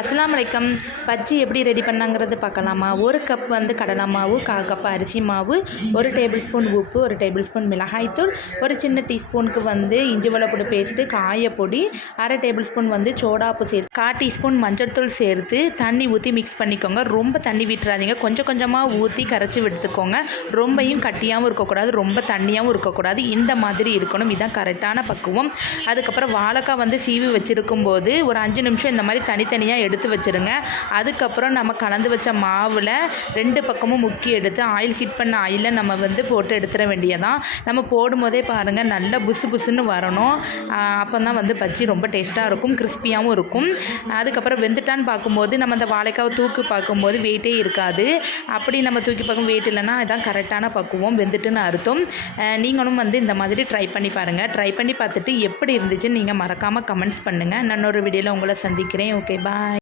அஸ்ஸலாமு அலைக்கம். பஜ்ஜி எப்படி ரெடி பண்ணாங்கிறது பார்க்கலாமா? ஒரு கப் வந்து கடலை மாவு, 1/4 கப் அரிசி மாவு, 1 டேபிள் ஸ்பூன் உப்பு, 1 டேபிள் ஸ்பூன் மிளகாய்த்தூள், ஒரு சின்ன டீஸ்பூனுக்கு வந்து இஞ்சி வெள்ளப்பூண்டு பேஸ்ட்டு, காயப்பொடி, 1/2 டேபிள் ஸ்பூன் வந்து சோடாப்பு சேர்த்து, 1/4 டீஸ்பூன் மஞ்சள் தூள் சேர்த்து தண்ணி ஊற்றி மிக்ஸ் பண்ணிக்கோங்க. ரொம்ப தண்ணி விட்டுறாதீங்க, கொஞ்சம் கொஞ்சமாக ஊற்றி கரைச்சி எடுத்துக்கோங்க. ரொம்பையும் கட்டியாகவும் இருக்கக்கூடாது, ரொம்ப தண்ணியாகவும் இருக்கக்கூடாது. இந்த மாதிரி இருக்கணும். இதுதான் கரெக்டான பக்குவம். அதுக்கப்புறம் வாழைக்காய் வந்து சீவி வச்சுருக்கும் போது ஒரு 5 நிமிஷம் இந்த மாதிரி தனித்தனியாக எடுத்து வச்சுருங்க. அதுக்கப்புறம் நம்ம கலந்து வச்ச மாவில் 2 பக்கமும் முக்கி எடுத்து ஆயில் ஹீட் பண்ண ஆயிலில் நம்ம வந்து போட்டு எடுத்துட வேண்டியதான். நம்ம போடும்போதே பாருங்கள், நல்லா புசு புசுன்னு வரணும். அப்போ தான் வந்து பஜ்ஜி ரொம்ப டேஸ்ட்டாக இருக்கும், கிறிஸ்பியாகவும் இருக்கும். அதுக்கப்புறம் வெந்துட்டான்னு பார்க்கும்போது நம்ம அந்த வாழைக்காவை தூக்கி பார்க்கும்போது வெயிட்டே இருக்காது. அப்படி நம்ம தூக்கி பார்க்கும் வெயிட் இல்லைன்னா இதான் கரெக்டான பக்குவம், வெந்துட்டுன்னு அர்த்தம். நீங்களும் வந்து இந்த மாதிரி ட்ரை பண்ணி பாருங்கள். ட்ரை பண்ணி பார்த்துட்டு எப்படி இருந்துச்சுன்னு நீங்கள் மறக்காமல் கமெண்ட்ஸ் பண்ணுங்கள். நான் ஒரு வீடியோவில் உங்களை சந்திக்கிறேன். ஓகே, பாய்.